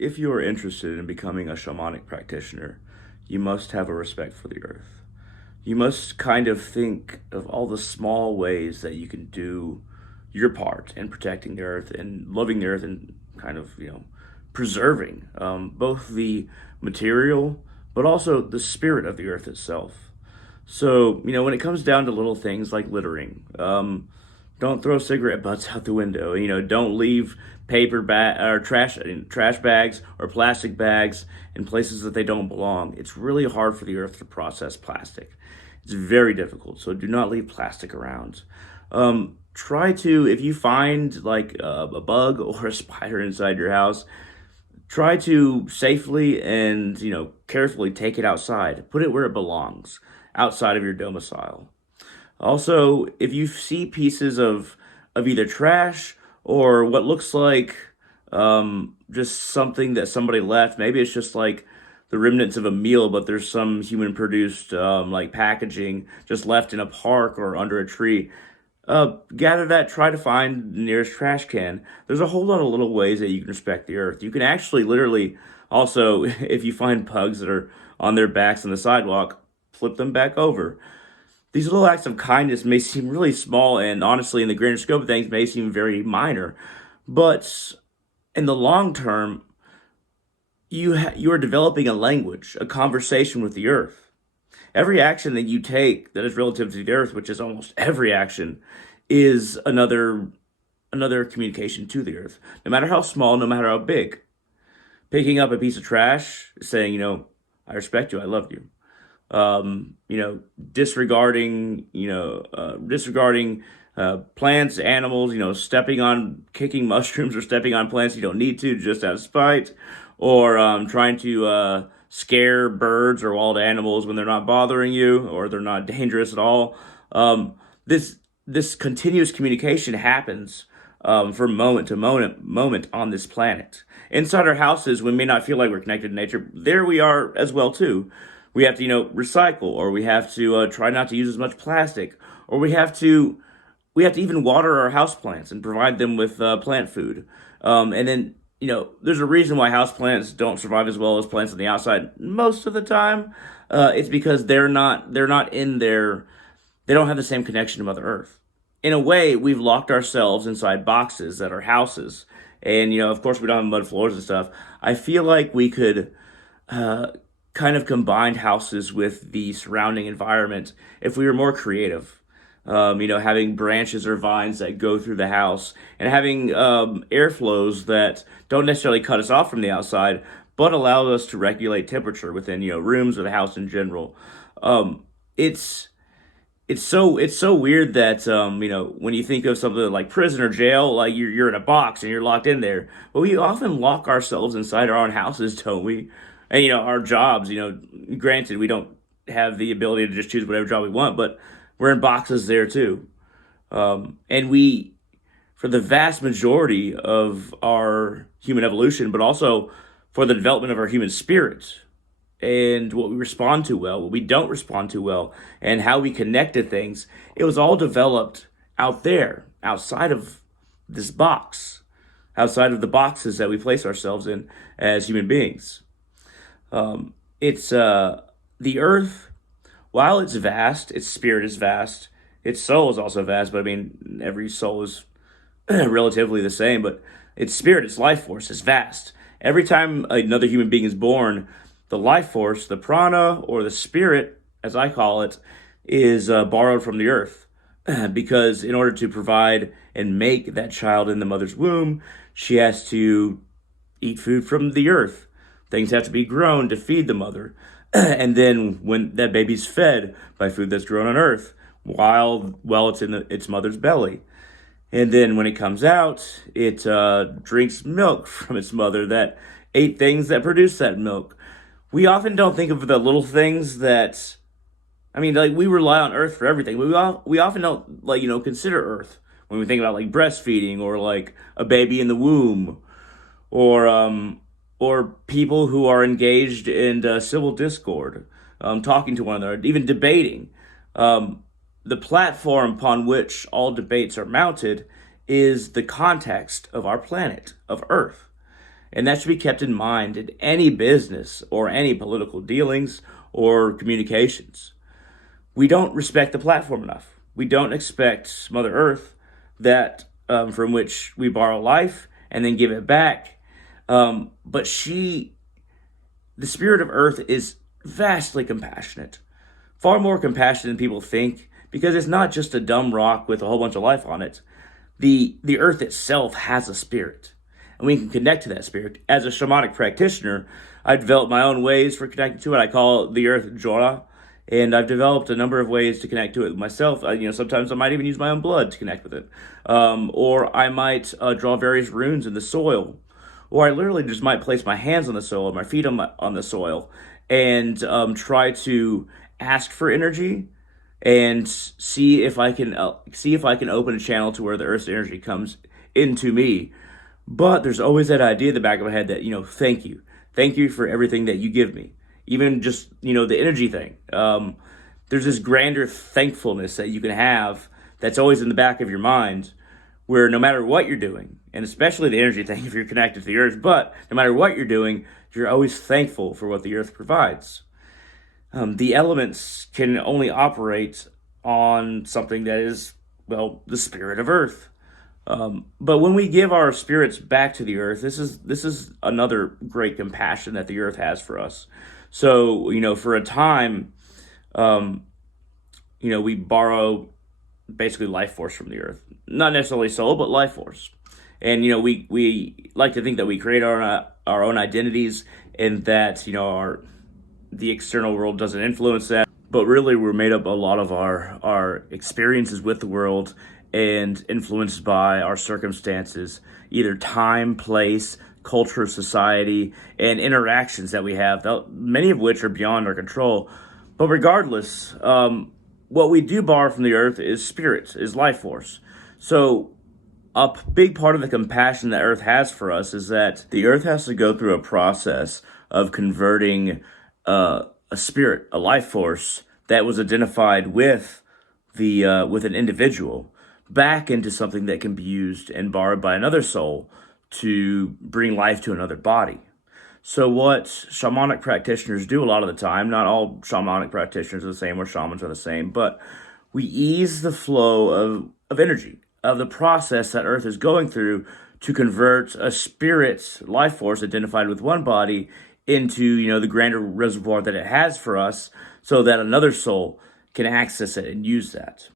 If you are interested in becoming a shamanic practitioner, you must have a respect for the earth. You must kind of think of all the small ways that you can do your part in protecting the earth and loving the earth and kind of, preserving both the material but also the spirit of the earth itself. So, when it comes down to little things like littering, don't throw cigarette butts out the window. Don't leave paper bag or trash bags or plastic bags in places that they don't belong. It's really hard for the earth to process plastic. It's very difficult. So do not leave plastic around. Try to, if you find like a bug or a spider inside your house, try to safely and carefully take it outside. Put it where it belongs, outside of your domicile. Also, if you see pieces of either trash or what looks like just something that somebody left, maybe it's just like the remnants of a meal, but there's some human produced like packaging just left in a park or under a tree. Gather that, try to find the nearest trash can. There's a whole lot of little ways that you can respect the earth. You can actually literally also, if you find pugs that are on their backs on the sidewalk, flip them back over. These little acts of kindness may seem really small and honestly, in the grander scope of things, may seem very minor. But in the long term, you are developing a language, a conversation with the earth. Every action that you take that is relative to the earth, which is almost every action, is another communication to the earth. No matter how small, no matter how big. Picking up a piece of trash, saying, I respect you, I love you. Disregarding plants, animals, kicking mushrooms or stepping on plants you don't need to just out of spite, or trying to scare birds or wild animals when they're not bothering you or they're not dangerous at all. This continuous communication happens from moment to moment on this planet. Inside our houses, we may not feel like we're connected to nature. There we are as well too. We have to, recycle, or we have to try not to use as much plastic, or we have to even water our houseplants and provide them with plant food. And then, there's a reason why houseplants don't survive as well as plants on the outside most of the time. It's because they're not in there. They don't have the same connection to Mother Earth. In a way, we've locked ourselves inside boxes at our houses, and of course, we don't have mud floors and stuff. I feel like we could kind of combine houses with the surrounding environment if we were more creative. Having branches or vines that go through the house and having airflows that don't necessarily cut us off from the outside, but allow us to regulate temperature within, rooms or the house in general. It's it's so weird that when you think of something like prison or jail, like you're in a box and you're locked in there. But we often lock ourselves inside our own houses, don't we? And our jobs. Granted, we don't have the ability to just choose whatever job we want, but we're in boxes there too. And we, for the vast majority of our human evolution, but also for the development of our human spirit, and what we respond to well, what we don't respond to well, and how we connect to things, it was all developed out there, outside of this box, outside of the boxes that we place ourselves in as human beings. It's the earth, while it's vast, its spirit is vast, its soul is also vast, but I mean, every soul is relatively the same, but its spirit, its life force is vast. Every time another human being is born, the life force, the prana, or the spirit, as I call it, is borrowed from the earth. Because in order to provide and make that child in the mother's womb, she has to eat food from the earth. Things have to be grown to feed the mother. And then when that baby's fed by food that's grown on earth, while it's in its mother's belly. And then when it comes out, it drinks milk from its mother that ate things that produce that milk. We often don't think of the little things that, I mean, like we rely on Earth for everything. We often don't consider Earth when we think about like breastfeeding or like a baby in the womb, or people who are engaged in civil discord, talking to one another, even debating. The platform upon which all debates are mounted is the context of our planet, of Earth. And that should be kept in mind in any business or any political dealings or communications. We don't respect the platform enough. We don't expect Mother Earth, that from which we borrow life and then give it back. But the spirit of Earth is vastly compassionate, far more compassionate than people think, because it's not just a dumb rock with a whole bunch of life on it. The Earth itself has a spirit, and we can connect to that spirit. As a shamanic practitioner, I've developed my own ways for connecting to it. I call the Earth Jora, and I've developed a number of ways to connect to it myself. Sometimes I might even use my own blood to connect with it, or I might draw various runes in the soil, or I literally just might place my hands on the soil, my feet on the soil, and try to ask for energy and see if I can open a channel to where the Earth's energy comes into me. But there's always that idea in the back of my head that, thank you for everything that you give me, even just the energy thing. There's this grander thankfulness that you can have that's always in the back of your mind, where no matter what you're doing, and especially the energy thing if you're connected to the Earth, but no matter what you're doing, you're always thankful for what the Earth provides. The elements can only operate on something that is, well, the spirit of Earth. But when we give our spirits back to the Earth, this is another great compassion that the Earth has for us. So, for a time, we borrow basically life force from the Earth. Not necessarily soul, but life force. And, we like to think that we create our own identities, and that, the external world doesn't influence that. But really, we're made up a lot of our experiences with the world and influenced by our circumstances, either time, place, culture, society, and interactions that we have, many of which are beyond our control. But regardless, what we do borrow from the Earth is spirit, is life force. So a big part of the compassion that Earth has for us is that the Earth has to go through a process of converting a spirit, a life force that was identified with with an individual, back into something that can be used and borrowed by another soul to bring life to another body. So what shamanic practitioners do a lot of the time, not all shamanic practitioners are the same or shamans are the same, but we ease the flow of energy, of the process that Earth is going through to convert a spirit life force identified with one body into, the grander reservoir that it has for us, so that another soul can access it and use that.